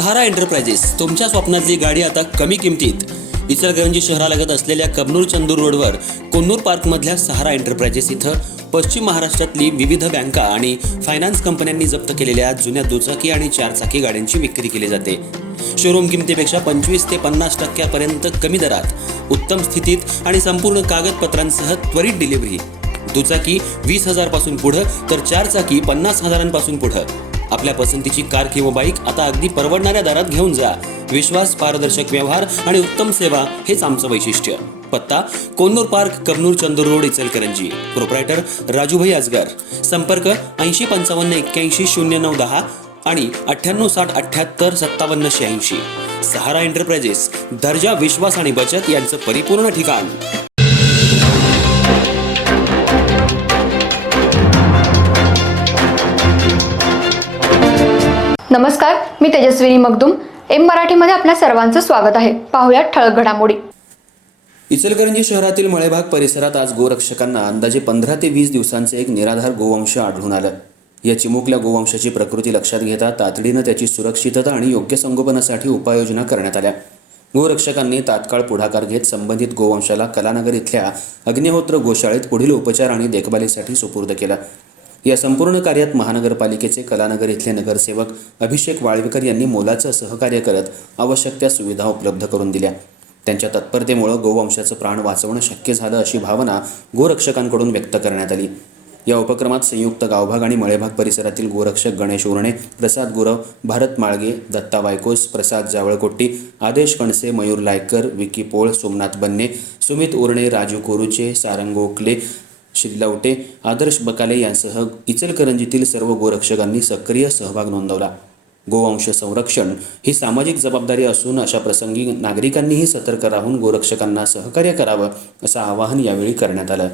सहारा enterprises तुमच्या स्वप्नातली गाडी आता कमी किमतीत. इचलकरंजी शहरालगत असलेल्या कबनूर चंदूर रोडवर कोन्नूर पार्कमधल्या सहारा एंटरप्राइजेस इथं पश्चिम महाराष्ट्रातली विविध बँका आणि फायनान्स कंपन्यांनी जप्त केलेल्या जुन्या दुचाकी आणि चारचाकी गाड्यांची विक्री केली जाते. शोरूम किमतीपेक्षा 25 ते 50% कमी दरात, उत्तम स्थितीत आणि संपूर्ण कागदपत्रांसह त्वरित डिलिव्हरी. दुचाकी 20,000 पासून पुढं तर चारचाकी 50,000 पुढं. आपल्या पसंतीची कार किंवा बाईक आता अगदी परवडणाऱ्या दरात घेऊन जा. विश्वास, पारदर्शक व्यवहार आणि उत्तम सेवा हेच आमचं वैशिष्ट्य. पत्ता Konnur park, Kabnur Chandur road, Ichalkaranji. Proprietor Rajubhai Ajgar. संपर्क 8055810910 आणि 9860785786. सहारा एंटरप्राइजेस, दर्जा, विश्वास आणि बचत यांचं परिपूर्ण ठिकाण. नमस्कार, मी तेजस्विनी मगदूम. एम मराठीमध्ये आपल्या सर्वांचं स्वागत आहे. पाहूयात ठळक घडामोडी. इचलकरंजी शहरातील मळेभाग परिसरात आज गोरक्षकांना अंदाजे 15 ते 20 दिवसांचे एक निराधार गोवंश आढळून आलं. या चिमुकल्या गोवंशाची प्रकृती लक्षात घेता तातडीनं त्याची सुरक्षितता आणि योग्य संगोपनासाठी उपाययोजना करण्यात आल्या. गोरक्षकांनी तात्काळ पुढाकार घेत संबंधित गोवंशाला कलानगर इथल्या अग्निहोत्र गोशाळेत पुढील उपचार आणि देखभालीसाठी सुपूर्द केला. या संपूर्ण कार्यात महानगरपालिकेचे कलानगर इथले नगरसेवक अभिषेक वाळवेकर यांनी मोलाचं सहकार्य करत आवश्यक त्या सुविधा उपलब्ध करून दिल्या. त्यांच्या तत्परतेमुळे गोवंशाचं प्राण वाचवणं शक्य झालं अशी भावना गोरक्षकांकडून व्यक्त करण्यात आली. या उपक्रमात संयुक्त गावभाग आणि मळेभाग परिसरातील गोरक्षक गणेश उरणे, प्रसाद गुरव, भारत माळगे, दत्ता वायकोस, प्रसाद जावळकोट्टी, आदेश कणसे, मयूर लायकर, विकी पोळ, सोमनाथ बन्ने, सुमित उरणे, राजू कोरुचे, सारंग गोखले, शिल्लवटे, आदर्श बकाले यांसह इचलकरंजीतील सर्व गोरक्षकांनी सक्रिय सहभाग नोंदवला. गोवंश संरक्षण ही सामाजिक जबाबदारी असून अशा प्रसंगी नागरिकांनीही सतर्क राहून गोरक्षकांना सहकार्य करावं असं आवाहन यावेळी करण्यात आलं.